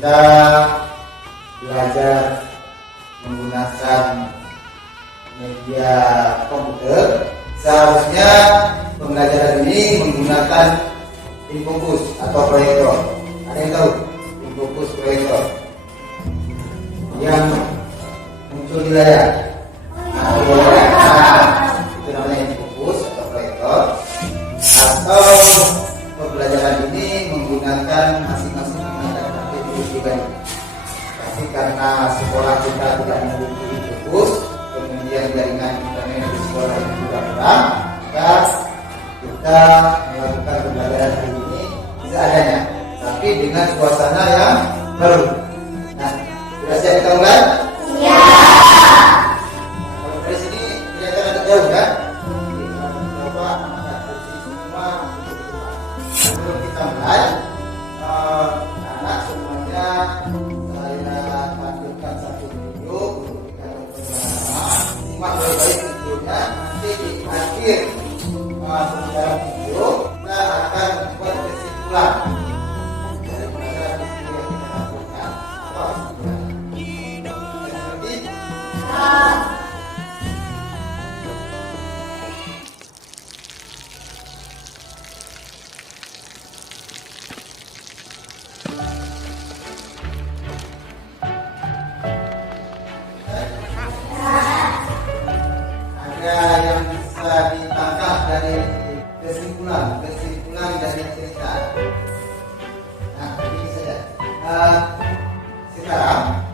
kita belajar menggunakan media komputer, seharusnya pembelajaran ini menggunakan infocus atau proyektor. Ada yang tahu infocus proyektor yang muncul di layar? Itu namanya infocus atau proyektor. Atau pembelajaran ini menggunakan masing-masing menggunakan TV pribadi. Tapi karena sekolah kita tidak memiliki infocus, kemudian jaringan internet di sekolah itu juga kurang, maka kita melakukan pembelajaran hari ini seadanya, tapi dengan suasana yang baru. Nah, sudah siap kita mulai? Iya. Kalau dari sini kelihatan agak jauh kan? Coba angkat kursi semua. Sebelum kita mulai, anak semuanya saya tampilkan satu video untuk kita bersama. Simak baik-baik videonya. Nanti di akhir pembelajaran video kita akan membuat kesimpulan dari pembelajaran video yang kita lakukan. Apa kesimpulannya? Seperti ada yang bisa ditangkap dari kesimpulan dari cerita. Nah, ini saja. Sekarang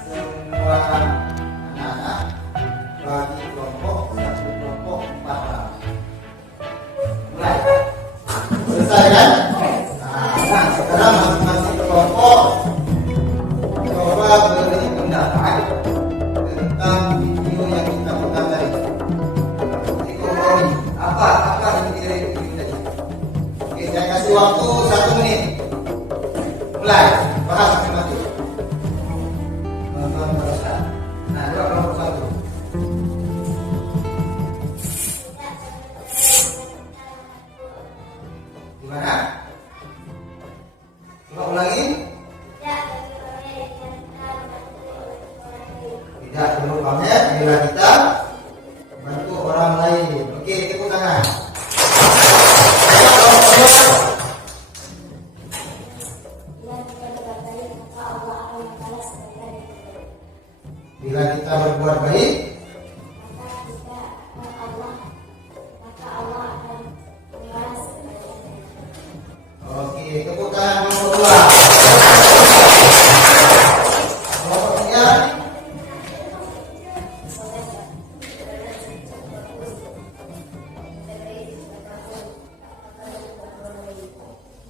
semua anak-anak bagi kelompok satu kelompok 4 orang. Mulai. Selesai kan? Nah, sekarang masing-masing kelompok coba beri pendapat tentang video yang kita putar tadi. Apa yang dari video tadi? Oke, saya kasih waktu 1 menit. Mulai bahas masing-masing. Nah, dua kelompok satu. Gimana? Coba ulangi. Tidak perlu pamer bila kita bantu orang lain. Oke, tepuk tangan. Bila kita berbuat baik, oke, tepuk tangan nomor 2. Nomor 3.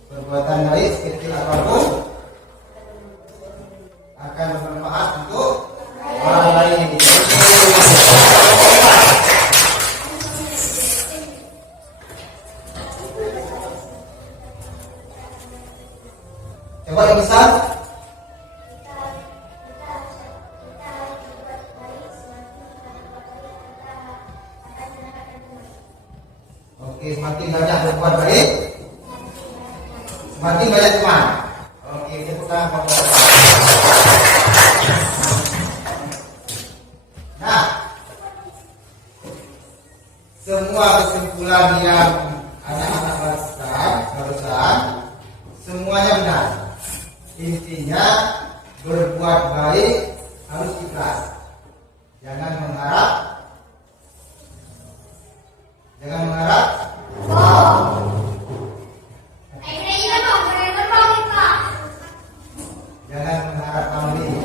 Perbuatan baik sekecil apapun akan bermanfaat untuk orang lain. Coba yang besar. Oke, semakin banyak berbuat baik, semakin banyak teman. Oke, tepuk tangan. Nah, semua kesimpulan yang anak-anak barusan semuanya benar. Intinya berbuat baik harus ikhlas. Jangan mengharap. Jangan mengharap pamrih.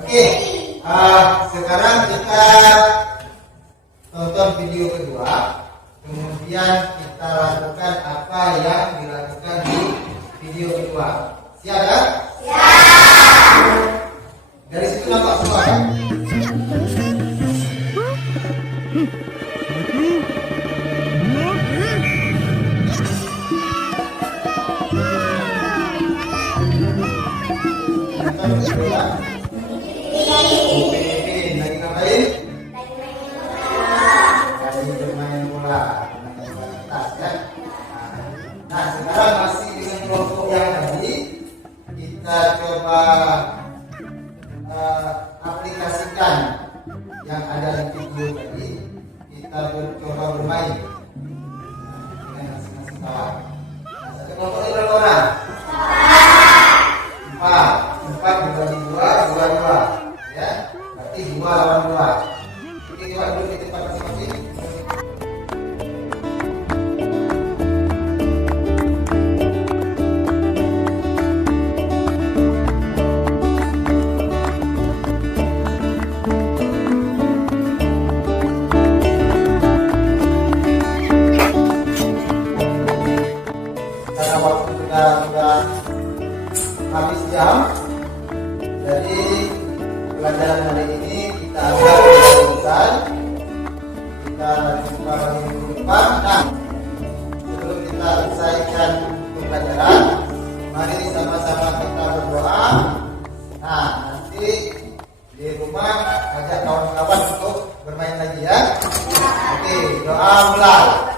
Oke, sekarang kita tonton video kedua. Kemudian kita lakukan apa yang dilakukan di video kedua. Siap kan? Siap. Dari situ nampak semua kan? Lagi ngapain? Lagi bermain bola. Nah, sekarang masih dengan kelompok yang tadi, coba aplikasikan yang ada di video tadi. Kita coba bermain dengan masing-masing kawan. Nah, satu kelompok ini berapa orang? Empat dibagi dua, ya. Berarti 2 lawan 2. Oke, coba duduk di tempat masing-masing. Karena waktu kita sudah habis jam, jadi pelajaran hari ini kita anggap selesai. Kita jumpa lagi minggu depan. Nah, sebelum kita selesaikan pembelajaran, mari sama-sama kita berdoa. Nah, nanti di rumah ajak kawan-kawan untuk bermain lagi ya. Oke, doa mulai.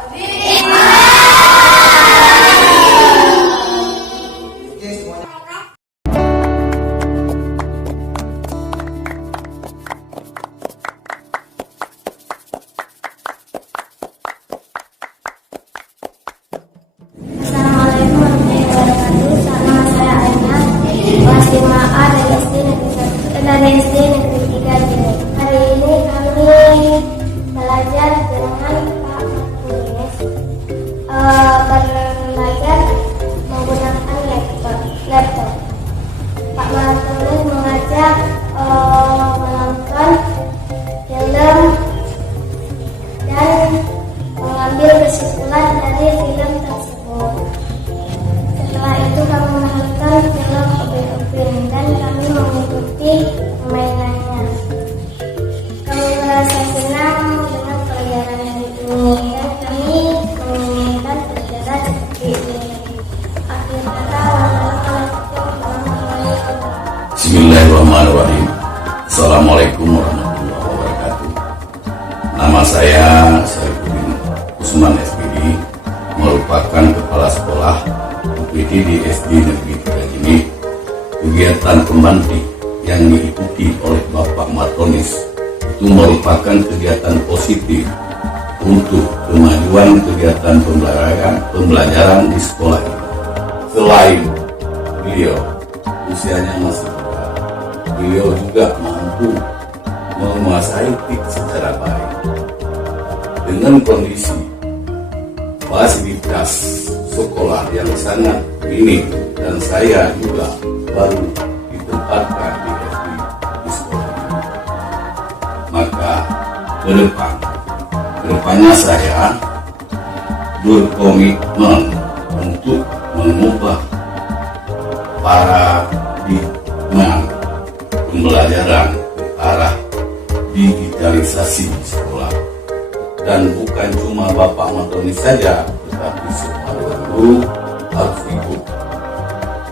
Assalamualaikum warahmatullahi wabarakatuh. Nama saya Aina, kelas 5A dari SD Negeri 3 Jene. Hari ini kami belajar dengan Pak Martinez, belajar menggunakan laptop. Pak Martinez mengajak menonton film dan mengambil kesimpulan dari film tersebut. Setelah itu kami menonton film Upin dan kami mengikuti permainannya. Kami merasa senang dengan pelajaran hari ini dan kami menginginkan pelajaran seperti ini. Akhir kata, Bismillahirrahmanirrahim. Assalamualaikum warahmatullahi wabarakatuh. Nama saya Saifuddin Usman SPD, merupakan kepala sekolah UPT di SD Negeri 3 Jene. Kegiatan pembanding yang diikuti oleh Bapak Martonis itu merupakan kegiatan positif untuk kemajuan kegiatan pembelajaran di sekolah ini. Selain beliau usianya masih muda, beliau juga mampu menguasai TIK secara baik. Dengan kondisi fasilitas sekolah yang sangat minim dan saya juga baru ditempatkan di SD di sekolah ini, maka kedepannya saya berkomitmen untuk mengubah paradigma pembelajaran ke arah digitalisasi di sekolah. Dan bukan cuma Bapak Martonis saja, tetapi semua guru harus ikut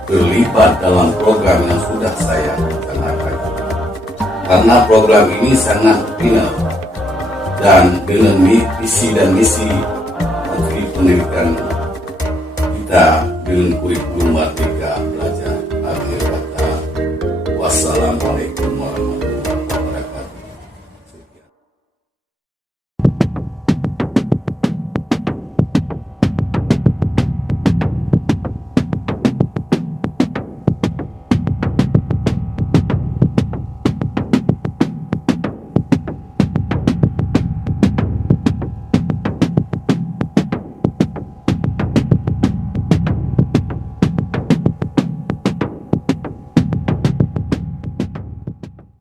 terlibat dalam program yang sudah saya rencanakan. Karena program ini sangat final dan dengan visi dan misi Menteri Pendidikan kita dengan kurikulum Merdeka Belajar. Akhir kata, wassalamualaikum warahmatullahi wabarakatuh.